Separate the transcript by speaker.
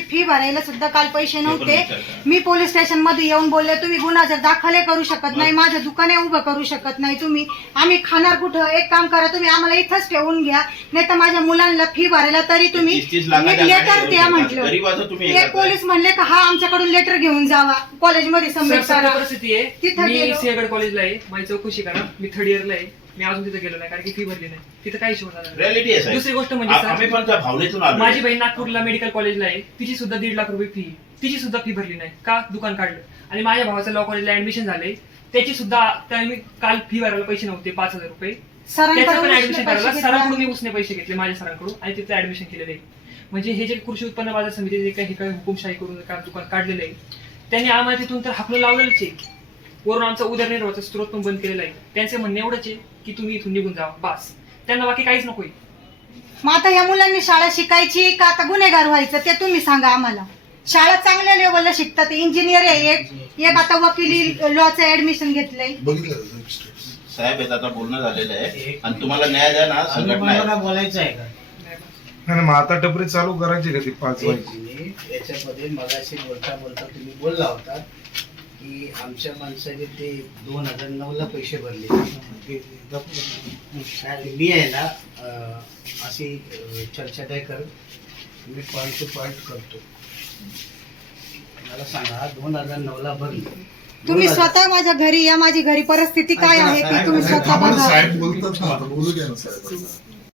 Speaker 1: भरायला सुद्धा काल पैसे नव्हते. मी पोलीस स्टेशनमध्ये येऊन बोलले तुम्ही गुन्हा जर दाखल करू शकत नाही माझं दुकाने उभं करू शकत नाही तुम्ही. आम्ही खाणार कुठं? एक काम करा तुम्ही आम्हाला इथंच ठेवून घ्या. नाही तर माझ्या मुलांना फी भरायला तरी तुम्ही एक लेटर द्या म्हटलं.
Speaker 2: करताय.
Speaker 1: पोलीस म्हणले का हा आमच्याकडून लेटर घेऊन जावा. कॉलेजमध्ये सबमिट करा.
Speaker 3: परिस्थिती आहे.
Speaker 1: तिथं
Speaker 3: कॉलेजला आहे. माझी चौकशी करा. मी थर्ड इयरला आहे. मी अजून तिथे गेलो नाही कारण की फी भरली नाही. तिथं काही नाही.
Speaker 2: आहे साहेब.
Speaker 3: दुसरी गोष्ट म्हणजे
Speaker 2: आ-
Speaker 3: सर-
Speaker 2: आम्ही पण त्या भावनेतून आलो
Speaker 3: माझी बहीण नागपूरला मेडिकल कॉलेजला आहे. तिची सुद्धा दीड लाख रुपये फी तिची सुद्धा फी भरली नाही. का? दुकान काढलं. आणि माझ्या भावाचं लॉ कॉलेजला ऍडमिशन झाले त्याची सुद्धा त्याने काल फी भरायला पैसे नव्हते पाच हजार रुपये. त्याचं पण
Speaker 1: सरांकडून
Speaker 3: ऍडमिशन
Speaker 1: पैसे
Speaker 3: करायला
Speaker 1: घेतले?
Speaker 3: सरांकडून. मी उसने पैसे घेतले माझ्या सरांकडून. आणि तिथे ऍडमिशन केलेले आहे. म्हणजे हे जे कृषी उत्पन्न बाजार समिती जे काही हे काही हुकुमशाही करून का दुकान काढलेलं आहे त्यांनी आम्हाला तिथून तर हाकलं लावलेलंच आहे. वरून आमचा उदरनिर्वाहाचा स्त्रोत पण बंद केलेला आहे. त्यांचे म्हणणे एवढंच आहे की तुम्ही इथून निघून जा बस. त्यांना बाकी काहीच नकोय
Speaker 1: मग आता या मुलांनी शाळा शिकायची का आता गुन्हेगार व्हायचं ते तुम्ही सांगा आम्हाला. शाळा चांगल्या लेवलला शिकतात. इंजिनियर आहे एक. एक आता वकिली लॉचं ऍडमिशन घेतलंय.
Speaker 4: बघितलं?
Speaker 2: साहेब याचं आता बोलणं झालेलं आहे. आणि तुम्हाला न्याय द्या ना संघटना आहे.
Speaker 5: बोलायचं आहे का?
Speaker 6: नाही मग आता टपरी चालू करायची का ती पाच
Speaker 5: एक
Speaker 6: वाजता?
Speaker 5: मिनिट याच्यामध्ये मगाशी बोलता बोलता तुम्ही बोलला होता. की आमच्या माणसाने ते दोन हजार नऊ ला पैसे भरले. आणि मी आहे ना अशी चर्चा काय करत. मी पॉईंट टू पॉईंट करतो. मला सांगा दोन हजार नऊ ला भरले.
Speaker 1: तुम्ही स्वतः माझ्या घरी या माझी घरी परिस्थिती काय आहे ती तुम्ही स्वतः बघा?